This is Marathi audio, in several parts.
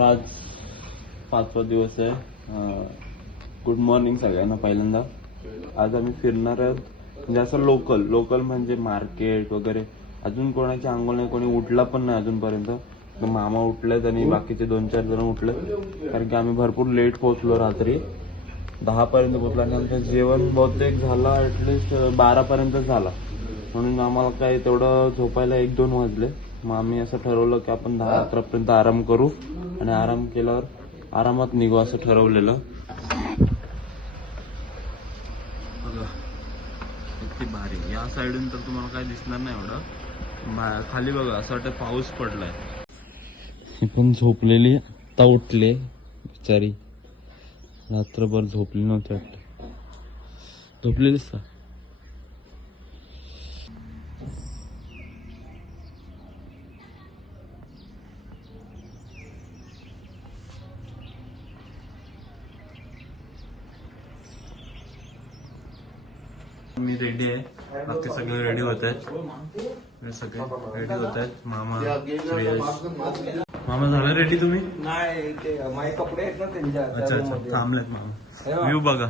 आज 5वा दिवस आहे. गुड मॉर्निंग सगळ्यांना. पहिल्यांदा आज आम्ही फिरणार आहोत, म्हणजे असं लोकल म्हणजे मार्केट वगैरे. अजून कोणाची अंघोळ नाही, कोणी उठला पण नाही अजूनपर्यंत. मामा उठलेत आणि बाकीचे 2-4 जण उठले, कारण की आम्ही भरपूर लेट पोहोचलो. रात्री 10 पर्यंत पोहोचलो आणि आमचं जेवण बहुतेक झाला ॲटलिस्ट 12 पर्यंत झाला. म्हणून आम्हाला काय तेवढं झोपायला 1-2 वाजले. मग आम्ही असं ठरवलं की आपण 10-11 पर्यंत आराम करू आणि आराम केल्यावर आरामात निघू असं ठरवलेलं. बघा किती भारी. या साईडून तर तुम्हाला काय दिसणार नाही एवढं. खाली बघा असं वाटतं पाऊस पडलाय. ही पण झोपलेली, आता उठले बिचारी. रात्रभर झोपली नव्हती वाटतं. झोपलेलीस का? मी रेडी आहे, बाकी सगळे रेडी होत आहेत. सगळे रेडी होत आहेत. मामा झालं रेडी? तुम्ही नाही, ते माझे कपडे आहेत ना त्यांच्या. अच्छा थांबलेत मामा. व्ह्यू बघा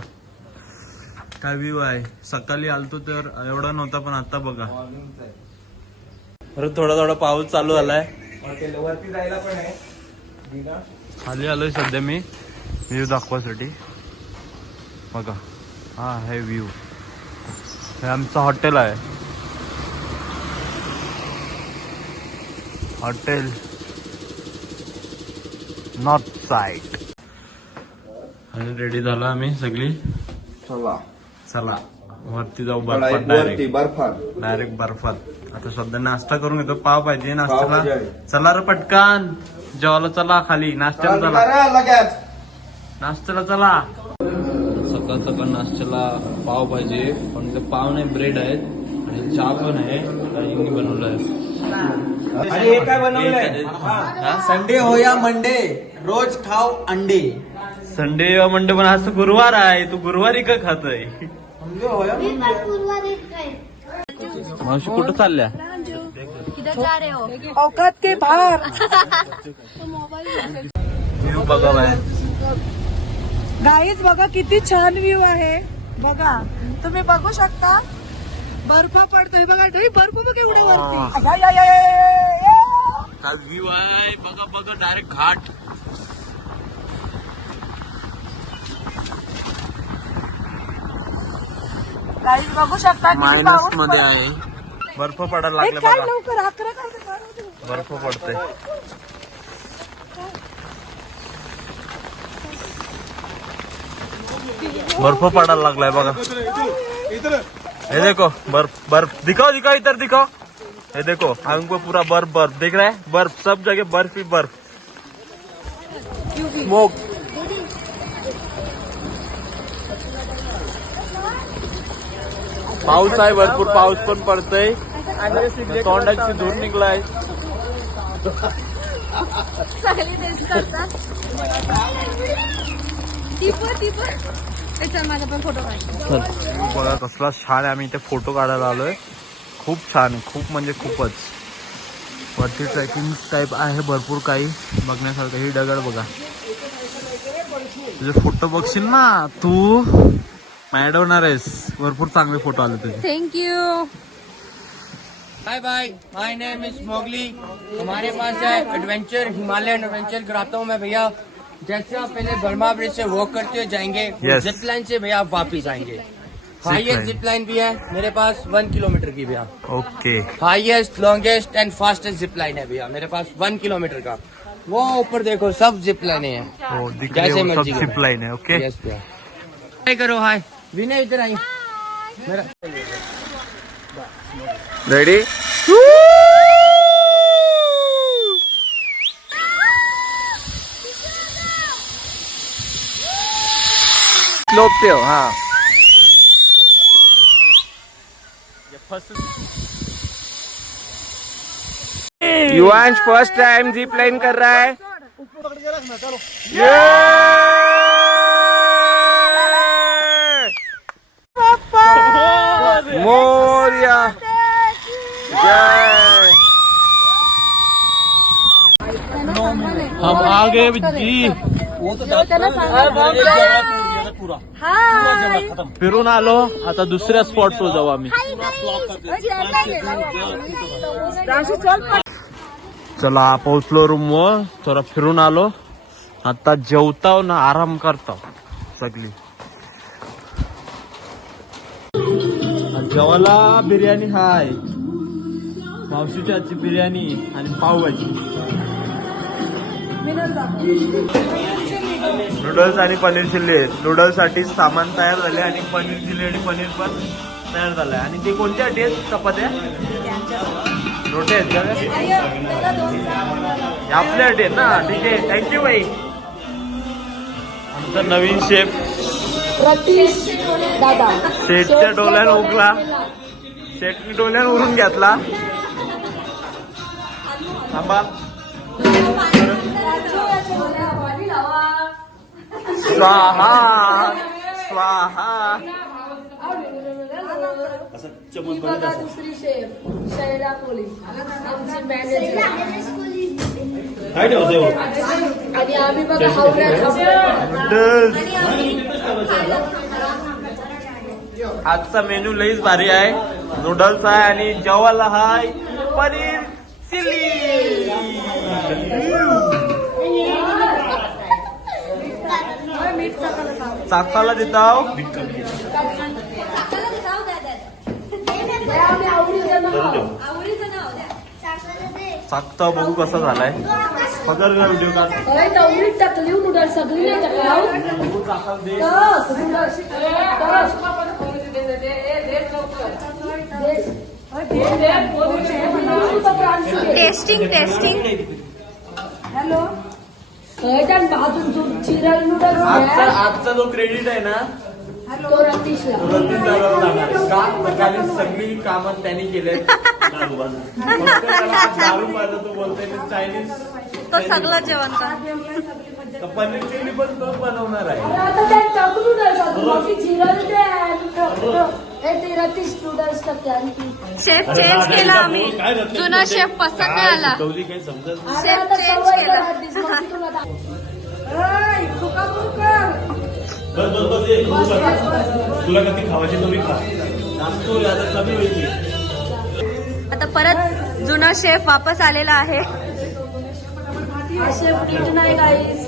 काय व्ह्यू आहे. सकाळी आलतो तर एवढा नव्हता, पण आता बघा परत थोडा पाऊस चालू झालाय. वरती जायला पण आहे. खाली आलोय सध्या मी व्ह्यू दाखवासाठी. बघा हा आहे व्ह्यू. हे आमचं हॉटेल आहे, हॉटेल नॉर्थ साइड. आणि रेडी झाला आम्ही सगळी. चला वरती जाऊ. बर्फात डायरेक्ट बर्फात. आता सध्या नाश्ता करून घेतो. पाव पाहिजे नाश्त्याला. चला रे पटकन जेवायला चला. खाली नाश्त्याला चला. नाश्त्याला चला. सकाळ नाश्त्याला पाव पाहिजे, पण ते पाव नाही ब्रेड आहेत आणि चहा पण आहे. काही बनवलं आहे. आणि हे काय बनवलंय? संडे हो या मंडे रोज खाओ अंडे. संडे या मंडे पण आज गुरुवार आहे. तू गुरुवारी का खातोय? मावशी कुठं चालल्या? औकात के बाहर. व्ह्यू बघा बाय. गाईज बघा किती छान व्ह्यू आहे. बघा तुम्ही बघू शकता. बर्फ पडतोय बघा. बर्फ बघ एवढे वरती. काय व्ह्यू आहे बघा. डायरेक्ट घाट. गाईज बघू शकता किती मायनस पाऊस मध्ये पडतोय. आहे. बर्फ पडायला ए, लागले काय बघा. लवकर 11 बर्फ पडतोय. बर्फ पडायला लागलाय बघा. ये देखो बर्फ दिखाओ इधर दिखाओ. ये देखो हमको पूरा बर्फ दिख रहा है. बर्फ सब जगह बर्फ ही बर्फ. स्मोक. पाऊस आहे भरपूर. पाऊस पण पडतोय. तोंडाची धूर निघलाय. बघा कसला छान आहे. आम्ही इथे फोटो काढायला आलोय. खूप छान आहे. खूप म्हणजे खूपच. वरती ट्रेकिंग टाईप आहे भरपूर काही बघण्यासारखं. ही दगड बघा. तुझे फोटो बघशील ना तू मॅड होणार आहेस. भरपूर चांगले फोटो आले तुझे. Thank you. Hi bye, my name is Mowgli. हमारे पास है एडवेंचर, हिमालयन एडवेंचर कराता हूँ मैं भैया. जैसे आप पहले बर्मा ब्रिज से वॉक करते हुए जाएंगे, Yes. जिप लाइन से भैया आप वापिस आएंगे. Highest line. जिप लाइन भी है मेरे पास 1 किलोमीटर की भैया. Okay. Highest, longest end fastest jeep line है भैया मेरे पास 1 किलोमीटर का. वो ऊपर देखो सब जिप लाइने हैं. हो दिख रही जैसे है वो मर्जी सब करो. जिप लाइन है. ओके. यस भैया. हाय करो. हाय विनय इधर आई. मेरा रेडी. स्लोप पे हो. हाँ Yuvansh first time jeep line कर रहा है. मोरया जय. हम आ गए जी. हाय. फिरून आलो आता दुसऱ्या स्पॉटवर जाऊ आम्ही. चला पोहोचलो रूमवर. थोडा फिरून आलो. आता जेवताव ना आराम करताव सगळी. जेवायला बिर्याणी हाय. मावशीची आजची बिर्याणी आणि पावभाजी. नूडल्स आणि पनीर चिल्ली. नूडल्स साठी सामान तयार झाले आणि पनीर चिल्ली आणि पनीर पण तयार झालंय. आणि ते कोणत्यासाठी आहेत चपात्या? रोटे आहेत का? आपल्यासाठी आहेत ना. ठीक आहे, थँक्यू बाई. आमचा नवीन शेफ दादा शेटच्या डोल्यानं उकला. शेटनी डोल्यानं उरून घेतला. थांबा. स्वाहा स्वाहा. दुसरी शेफ शैला पोलीस आमची मॅनेजर. आणि आम्ही बघा आजचा मेनू लईच भारी आहे. नूडल्स आहे आणि जेवायला हाय पनीर चिल्ली. चाकाला देताव. चाकता बघू कसा झालाय. पगार व्हिडिओ काढ. टाकली नूडल्स सगळी नाही टेस्टिंग टेस्टिंग. हॅलो बाजून चिरल नूडल्स आजचा जो क्रेडिट आहे ना तो रतीशला. सगळी कामं त्यांनी केले. दारू माझा तो बोलतोय चायनीज तो सगळं जेवण कर. पनीर चिल्ली पण तो बनवणार आहे. शेफ चेंज केला आम्ही. जुना शेफ पसंत नाही आला. काही समजत शेफ चेंज केला. तुला कधी खावायची तुम्ही खा. कमी होईल. आता परत जुना शेफ वापस आलेला आहे. हा शेफ नीट नाही गाईस.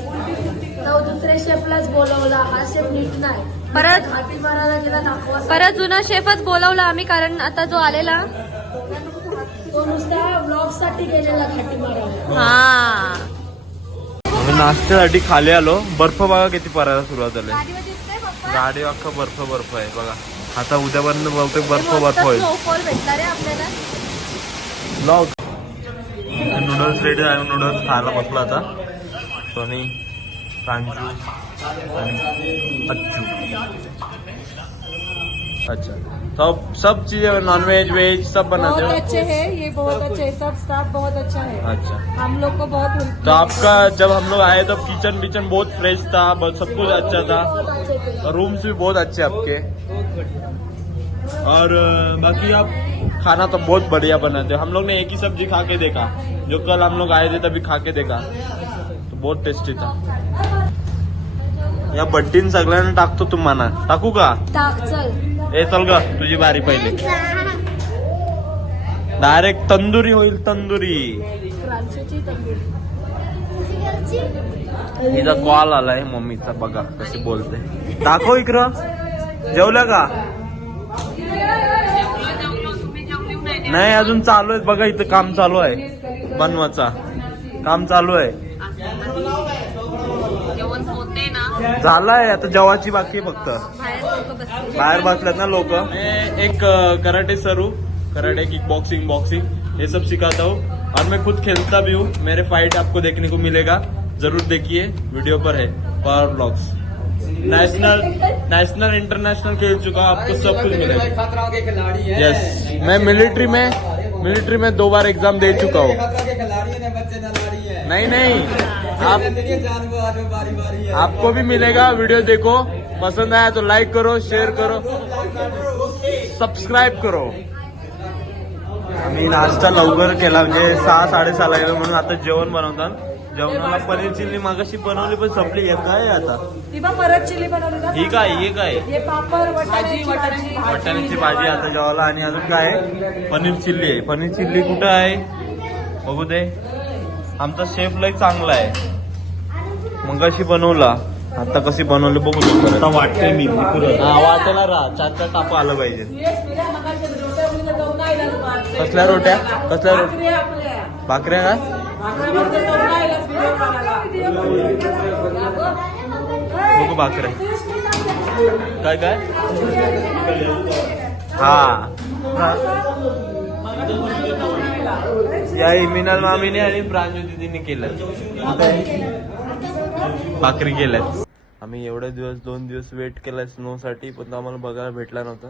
तो दुसऱ्या शेफलाच बोलवला. हा शेफ नीट नाही. परत हाती मारायला गेला दाखवा. परत जुना शेफच बोलवला आम्ही कारण आता जो आलेला तो नुसता ब्लॉग साठी गेलेला घाटी मारायला. हा. आम्ही नाश्त्यासाठी खाली आलो. बर्फ बघा किती पडायला सुरुवात झाली. गाडी अख्खा बर्फ आहे बघा. आता उद्यापर्यंत बहुतेक बर्फ होईल. स्नोफॉल भेटणार आहे आपल्याला. ब्लॉग नूडल्स रेडी आहे. नूडल्स खायला बसला आता. सोनी कांजू आणि अच्चू. अच्छा सब चीजें नॉनवेज वेज सब बनाते बहुत हो. अच्छे हैं ये. बहुत अच्छे है. सब स्टाफ बहुत अच्छा है. अच्छा हम लोग को बहुत तो आपका जब हम लोग आए तो किचन बहुत फ्रेश था. सब कुछ अच्छा था. रूम्स भी बहुत अच्छे आपके. और बाकी आप खाना तो बहुत बढ़िया बनाते हो. हम लोग ने एक ही सब्जी खा के देखा. जो कल हम लोग आए थे तभी खा के देखा तो बहुत टेस्टी था. या बट्टीन सगळ्यांना टाकतो तुम्हाला. टाकू का? टाक चल. ए चल ग तुझी बारी पहिली. डायरेक्ट तंदुरी होईल. तंदुरी. फ्रान्सची तंदूरी. हिचा कॉल आलाय मम्मीचा. बघा कशी बोलते. दाखव इकडं. जेवलं का? नाही अजून चालू आहे. बघा इथं काम चालू आहे. बनवाचा काम चालू आहे. झालाय आता जेवाची बाकी आहे फक्त. बाहेर बसल्यात ना लोक. एक कराटे सरू. कराटे किक बॉक्सिंग ये सब सिखाता हूँ. और मैं खुद खेलता भी हूँ. मेरे फाइट आपको देखने को मिलेगा. जरूर देखिए. वीडियो पर है पावर ब्लॉग्स. नेशनल इंटरनेशनल खेल चुका. आपको सब कुछ मिलेगा. यस मैं मिलिट्री में 2 बार एग्जाम दे चुका हूँ. नहीं आपको भी मिलेगा. वीडियो देखो. पसंद आया तो लाइक करो, शेअर करो, सबस्क्राईब करो. आम्ही नाश्ता लवकर केला म्हणजे 6-6:30 ला गेलो म्हणून आता जेवण बनवतात. जेवणाला पनीर चिल्ली मागाशी बनवली पण संपली. हे काय आहे आता? ती बघ परत चिली बनवली ना. ही काय? हे काय? हे पापड वाटाण्याची भाजी. वाटाण्याची भाजी आता जेवायला. आणि अजून काय आहे? पनीर चिल्ली आहे. पनीर चिल्ली कुठं आहे बघू दे. आमचा शेफ लय चांगला आहे. मगाशी बनवला, आता कशी बनवली बघू दे. आता वाटते मी वाटायला राहा. 4 टापा आलं पाहिजे. कसल्या रोट्या? कसल्या रोट्या? भाकऱ्या का? बघू भाकऱ्या काय काय. हा या इमिनल मामीने आणि प्रांजू दिदीने केलं. भाकरी केल्यात. आम्ही एवढे दिवस 2 दिवस वेट केलाय स्नो साठी, पण आम्हाला बघायला भेटला नव्हता.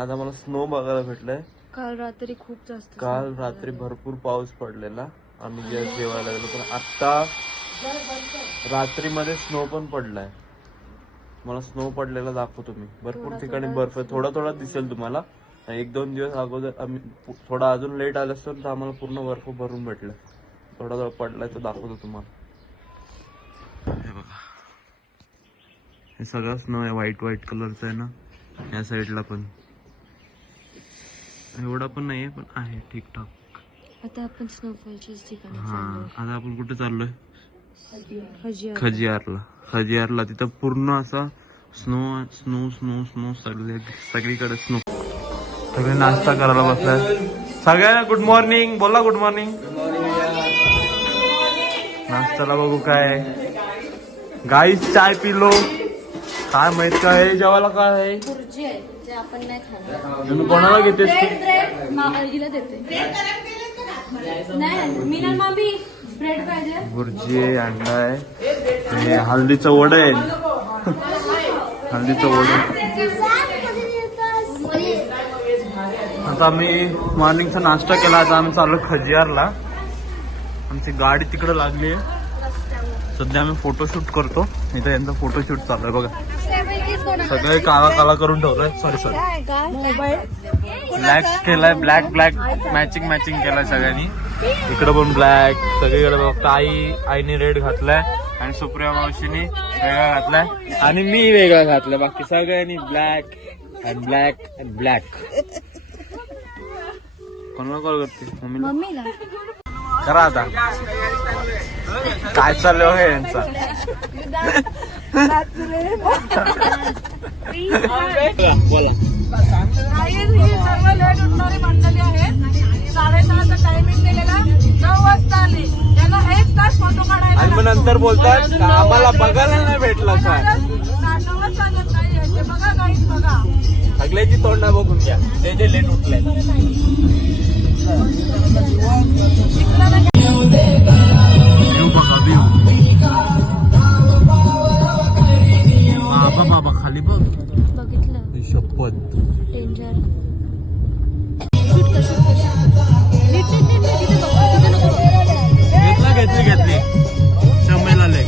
आज आम्हाला स्नो बघायला भेटलाय. काल रात्री खूप जास्त. काल रात्री भरपूर पाऊस पडलेला. आम्ही जेवायला लागलो, पण आता रात्रीमध्ये स्नो पण पडलाय. मला स्नो पडलेला दाखवतो मी. भरपूर ठिकाणी बर्फ आहे. थोडा थोडा दिसेल तुम्हाला. 1-2 दिवस अगोदर आम्ही थोडा अजून लेट आलं असतं तर आम्हाला पूर्ण बर्फ भरून भेटलं. थोडा थोडा पडलाय तो दाखवतो तुम्हाला. हे बघा, हे सगळं स्नो आहे. व्हाईट कलरचं आहे ना. या साईडला पण एवढा पण नाहीये, पण आहे ठीकठाक. आता आपण स्नोफॉलच्याच ठिकाणी हा, आता आपण कुठे चाललोय? खजियार. खजियारला. तिथं पूर्ण असा स्नो स्नो स्नो स्नो सगळीकडे स्नो. सगळे नाश्ता करायला बसलाय. सगळ्यांना गुड मॉर्निंग बोला. Good morning. नाश्त्याला बघू काय गाईस. चाय पिलो. काय माहित काय आहे जेवायला? काय आहे? भुर्जी आहे जे आपण नाही खाणार. तुम्ही कोणाला घेतेस तू? ब्रेड हिला देते. नाही मीनल मामी ब्रेड पाहिजे. भुर्जी आहे, अंडा आहे, आणि हल्दीचं वड आहे. हल्दीचं वड. आता आम्ही मॉर्निंगचा नाश्ता केला. आता आम्ही चाललो खजियारला. आमची गाडी तिकडे लागली आहे. सध्या आम्ही फोटोशूट करतो. इथं यांचा फोटोशूट चालू आहे बघा. सगळे काला काला करून ठेवलंय. सॉरी ब्लॅक केलाय. ब्लॅक मॅचिंग केलाय सगळ्यांनी. इकडे पण ब्लॅक सगळीकडे बघ. आईने रेड घातलाय आणि सुप्रिया मावशीने वेगळा घातलाय आणि मी वेगळा घातलाय. बाकी सगळ्यांनी black and black and black. कोणाला कॉल करते? मम्मीला करा आता. काय चाललं हो यांचा? बोला. सर्व लेट उठणारी मंडळी आहेत. 6:30चा टायमिंग दिलेला. 9 वाजता आले. यांना 1 तास फोटो काढायला. आणि मग नंतर बोलतात का आम्हाला बघायला नाही भेटलं काय? नाटकच चालत नाही. हे बघा गाईस बघा. सगळ्याची तोंडा बघून घ्या. ते जे लेट उठले. बाबा खाली बघ. बघितलं. शपथ. डेंजर. घेतली शमेला लय.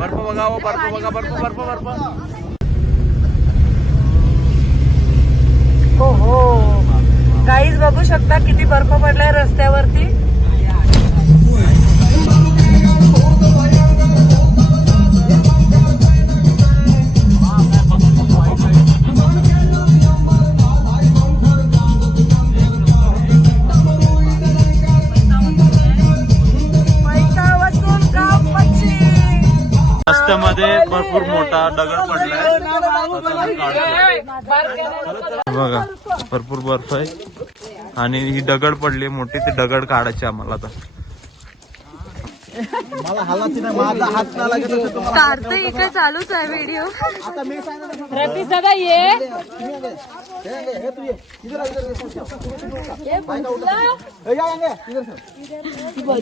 बर्फ बघा. बर्फ. हो हो गाईज बघू शकता किती बर्फ पडलाय रस्त्यावरती. रस्त्यामध्ये भरपूर मोठा दगड पडलाय बघा. भरपूर बर्फ आहे आणि ही दगड पडली मोठी. ती दगड काढायची आम्हाला आता. काढते इकडे चालूच आहे व्हिडिओ. रतीश दादा ये.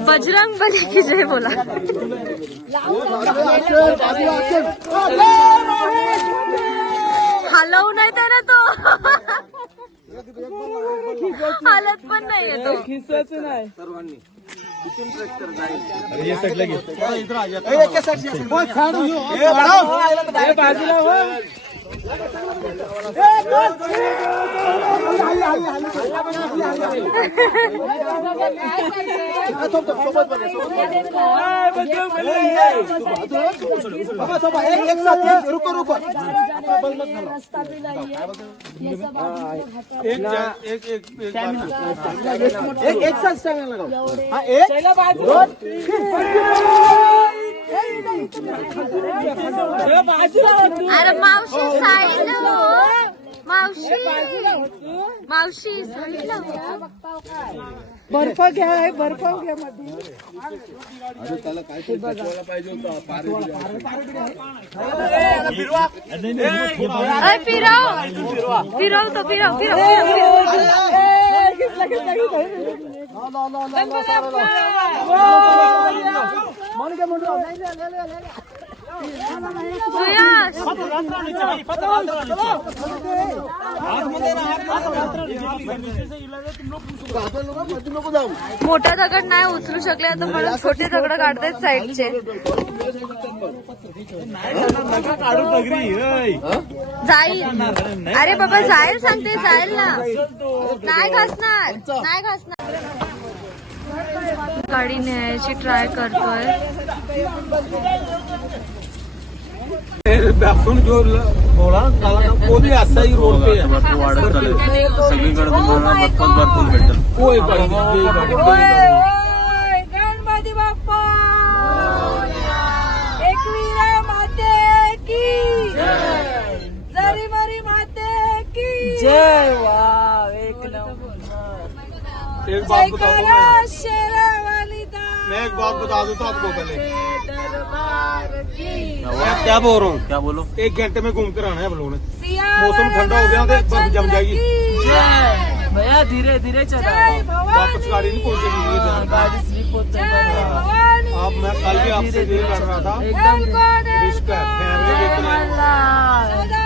बजरंग बली की जय बोला. हलवू नाही त्याला तो. हालत आहे येतो रास्ता भी लाइए ये सब एक साथ स्टैंड लगाओ हाँ अरे मावशी साईड मावशी मावशी साईड बर्फ घ्या आहे बर्फ घ्या मध्ये फिरव तो फिरव सुयास मोठा दगड नाही उचलू शकले आता म्हणून छोटे दगड काढतायत साईडचे जाईल अरे बाबा जाईल सांगते जाईल ना नाही घासणार गाडी न्यायची ट्राय करतोय बोला वो भी ऐसा ही रोड पे है सगळीकडे तुम्हाला भरपूर भेटेल. कोई गणपती बाप्पा एकविरा माते की जरी मरी माते की जय वाव एक एक बात बता दूं मैं शेरावाली दा मैं एक बात बता दूं तो आपको पहले दरबार की मैं क्या बोल रहा हूँ क्या बोलो 1 घंटे में घूम कर आना है बलून सियावर मौसम ठंडा हो गया तो बर्फ जम जाएगी भैया धीरे धीरे चला वापस गाड़ी नहीं पहुंचेगी जय भवानी अब मैं कल भी आपसे यही कर रहा था रिस्क है फैमिली लेकर आए। सदा